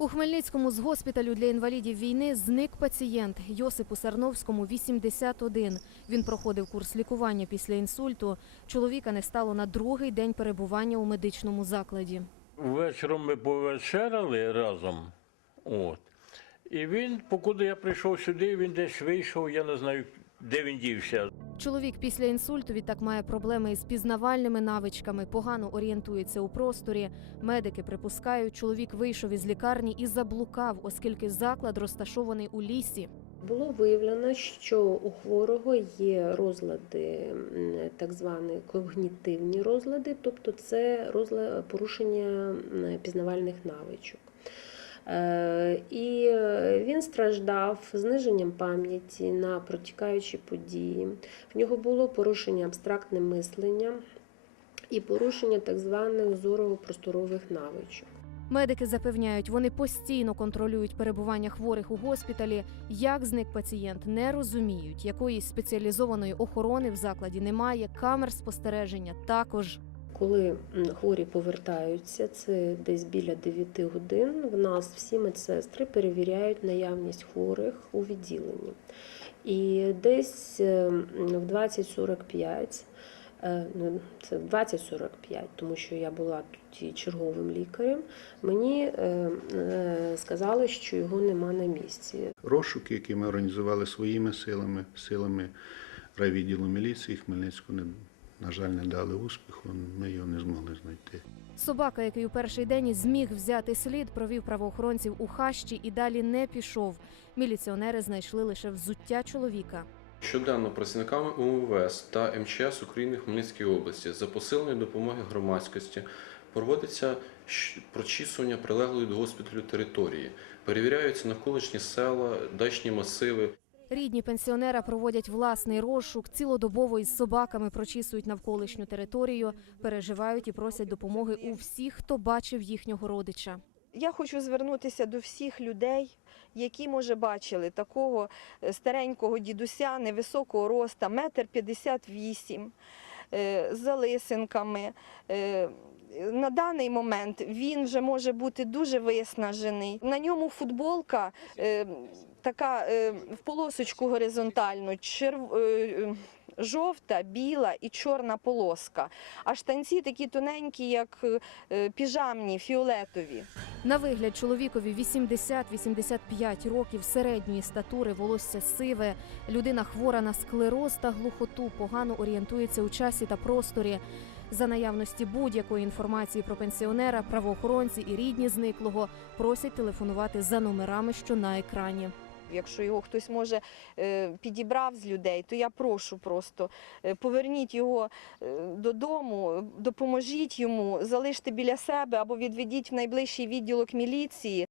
У Хмельницькому з госпіталю для інвалідів війни зник пацієнт Йосипу Сарновському 81. Він проходив курс лікування після інсульту. Чоловіка не стало на другий день перебування у медичному закладі. Вечором ми повечеряли разом. От. І він, покуди я прийшов сюди, він десь вийшов, я не знаю, де він дівся. Чоловік після інсульту відтак має проблеми із пізнавальними навичками, погано орієнтується у просторі. Медики припускають, чоловік вийшов із лікарні і заблукав, оскільки заклад розташований у лісі. Було виявлено, що у хворого є розлади, так звані когнітивні розлади, тобто це розла- порушення пізнавальних навичок. Е, І е, він страждав зниженням пам'яті на протікаючі події. В нього було порушення абстрактним мисленням і порушення так званих зорово-просторових навичок. Медики запевняють, вони постійно контролюють перебування хворих у госпіталі. Як зник пацієнт, не розуміють. Якоїсь спеціалізованої охорони в закладі немає. Камер спостереження також. Коли хворі повертаються, це десь біля 9 годин. В нас всі медсестри перевіряють наявність хворих у відділенні. І десь е, в 20.45, е, ну, це в 20.45, тому що я була тут черговим лікарем, мені е, сказали, що його нема на місці. Розшуки, які ми організували своїми силами, силами райвідділу міліції Хмельницького, не, на жаль, не дали успіху, ми його не змогли знайти. Собака, який у перший день зміг взяти слід, провів правоохоронців у хащі і далі не пішов. Міліціонери знайшли лише взуття чоловіка. Щоденно працівниками УМВС та МЧС України Хмельницькій області за посиленої допомоги громадськості проводиться прочісування прилеглої до госпіталю території, перевіряються навколишні села, дачні масиви. Рідні пенсіонера проводять власний розшук, цілодобово із собаками прочісують навколишню територію, переживають і просять допомоги у всіх, хто бачив їхнього родича. Я хочу звернутися до всіх людей, які, може, бачили такого е, старенького дідуся невисокого роста, метр п'ятдесят вісім, е, з залисинками. Е, На даний момент він вже може бути дуже виснажений. На ньому футболка така е, в полосочку горизонтальну, черв... е, е, жовта, біла і чорна полоска. А штанці такі тоненькі, як піжамні, фіолетові. На вигляд чоловікові 80-85 років середньої статури, волосся сиве. Людина хвора на склероз та глухоту, погано орієнтується у часі та просторі. За наявності будь-якої інформації про пенсіонера, правоохоронці і рідні зниклого просять телефонувати за номерами, що на екрані. Якщо його хтось може е, підібрав з людей, то я прошу просто е, поверніть його е, додому, допоможіть йому, залиште біля себе або відведіть в найближчий відділок міліції.